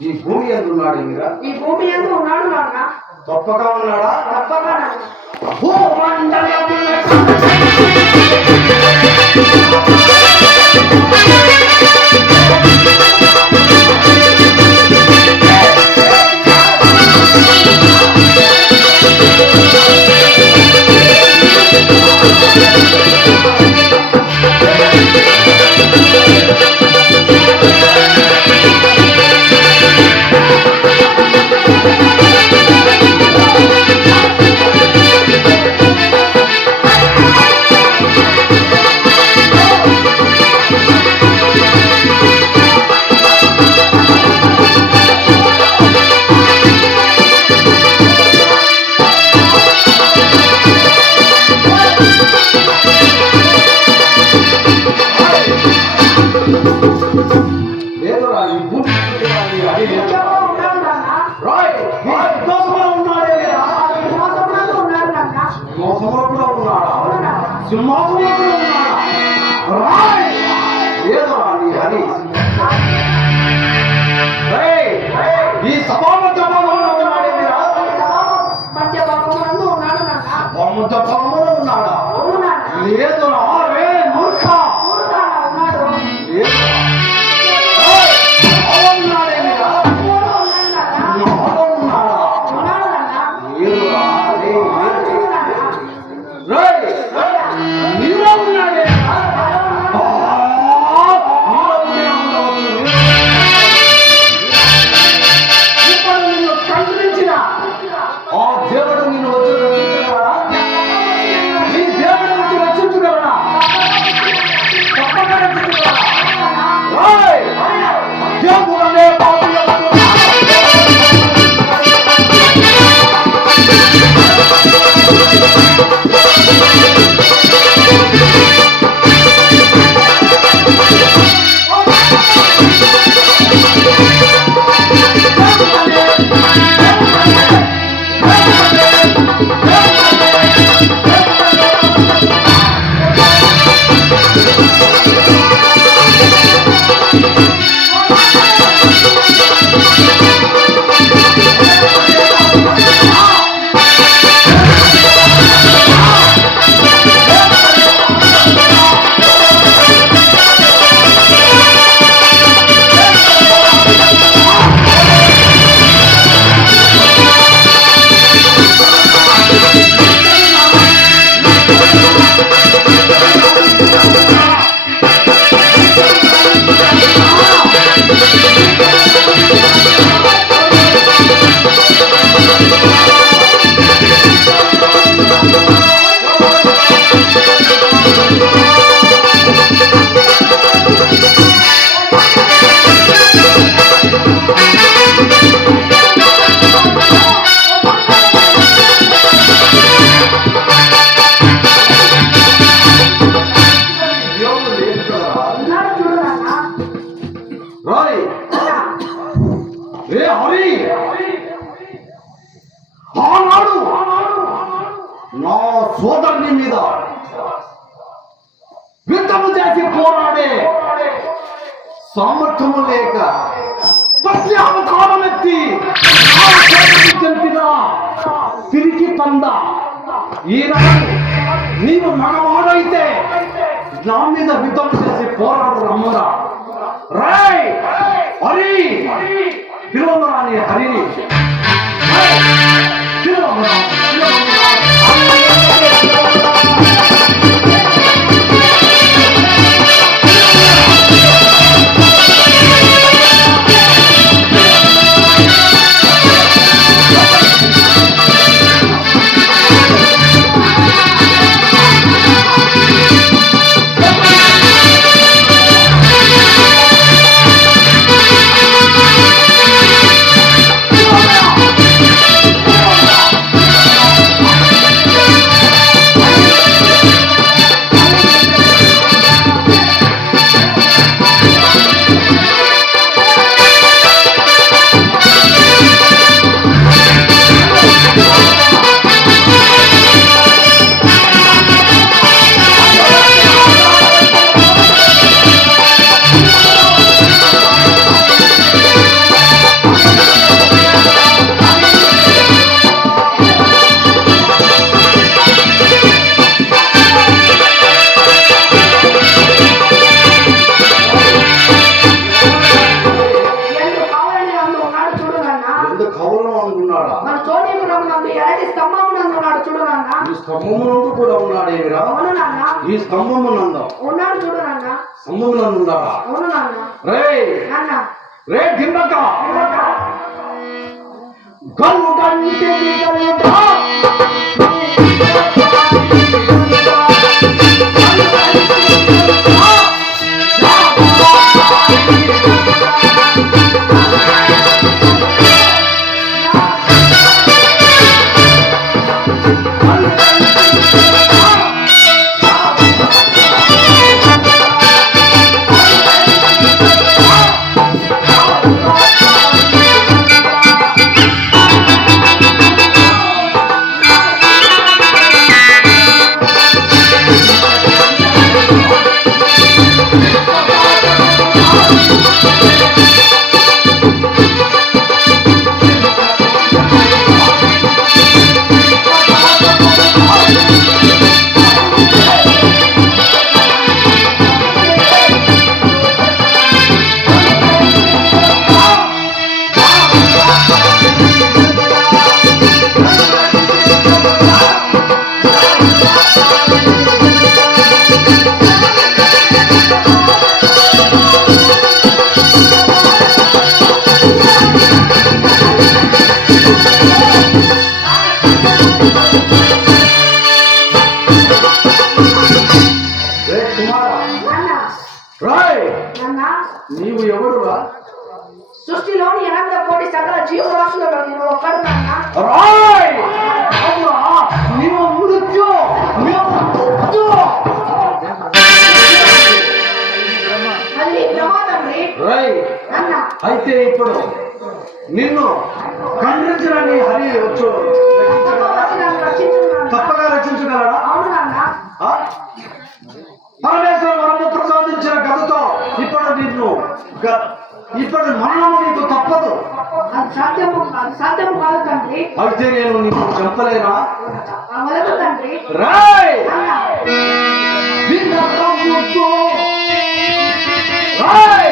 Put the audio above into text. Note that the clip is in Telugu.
ఈ భూమి యందు ఉన్నాడు మీరా? ఈ భూమి యందు ఉన్నాడు నాన్న. తప్పగా ఉన్నాడా? తప్పగా నాన్న. ఈ సభా మధ్య భాగంలో ఉన్నాడా? లేదు రే మూర్ఖ. ఆనాడు నా సోదరుని మీద యుద్ధము చేసి పోరాడే సామర్థ్యము లేక ప్రత్యావకాలమెత్తి చంపిన తిరిగి పంద ఈనాడు నీవు మగవాడైతే నా మీద యుద్ధం చేసి పోరాడు రమ్మరా. రాయ్ హరి పిలువరాని హరిని Yeah. స్తంభమునందు కూడా ఉన్నాడేమిరా? అవును నాన్న. ఈ స్తంభమునందు ఉన్నాడు చూడు నాన్న. స్తంభమునందు ఉన్నాడా? అవును నాన్న. రే నాన్న. రే దిమ్మక గల్లుడంటే గల్లుడా నీవు ఎవడురా? సృష్టిలోని 80 కోటి సకల జీవరాశులలో నేను ఒక్కడు నాన్న. రాయ్ అవునా? నీవు మృత్యు మళ్ళీ ప్రమాదండి రై. నాన్న. అయితే ఇప్పుడు నిన్ను ఖండించడానికి హరి వచ్చు వచ్చి నన్ను రక్షించున్నాను. తప్పగా రక్షించగలడా? అవును నాన్న. ఆ? పరమేశ్వర వరము ప్రసాదించిన గదతో ఇప్పుడు మరణము నీకు తప్పదు. అది సాధ్యము కాదు తండ్రి. అయితే నేను నీకు చంపలేనా? వదలు తండ్రి. రాయ్ నాన్న. రాయ్